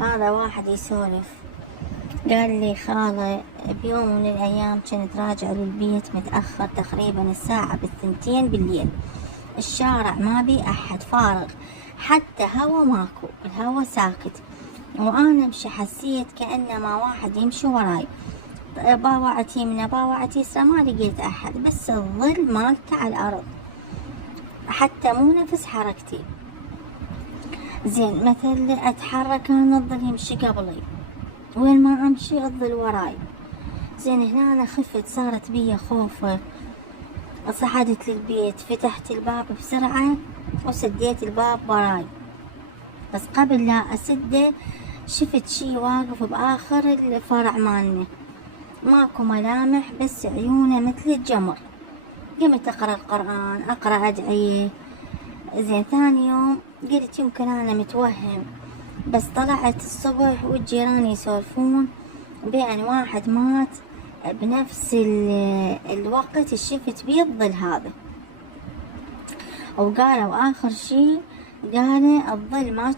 هذا واحد يسولف، قال لي خالة بيوم من الأيام كنت راجع للبيت متأخر تقريبا الساعة 2 بالليل. الشارع ما بي أحد، فارغ، حتى هوا ماكو، الهوا ساكت، وأنا أمشي حسيت كأنما واحد يمشي وراي، باوعت يمنى باوعت يسرى ما لقيت أحد، بس الظل مالته على الأرض، حتى مو نفس حركتي. زين مثل أتحرك كان الظل يمشي قبلي، وين ما أمشي الظل وراي. زين هنا أنا خفت، صارت بي خوفة، صعدت للبيت، فتحت الباب بسرعة وسديت الباب وراي، بس قبل لا أسده شفت شي واقف بآخر الفرع مالنا، ماكو ملامح بس عيونه مثل الجمر. قمت أقرأ القرآن، أقرأ أدعية. زين ثاني يوم قلت يمكن أنا متوهم، بس طلعت الصبح والجيران يسولفون بأن واحد مات بنفس الوقت شفت بيه الظل هذا. وقالوا آخر شي قالوا الظل ما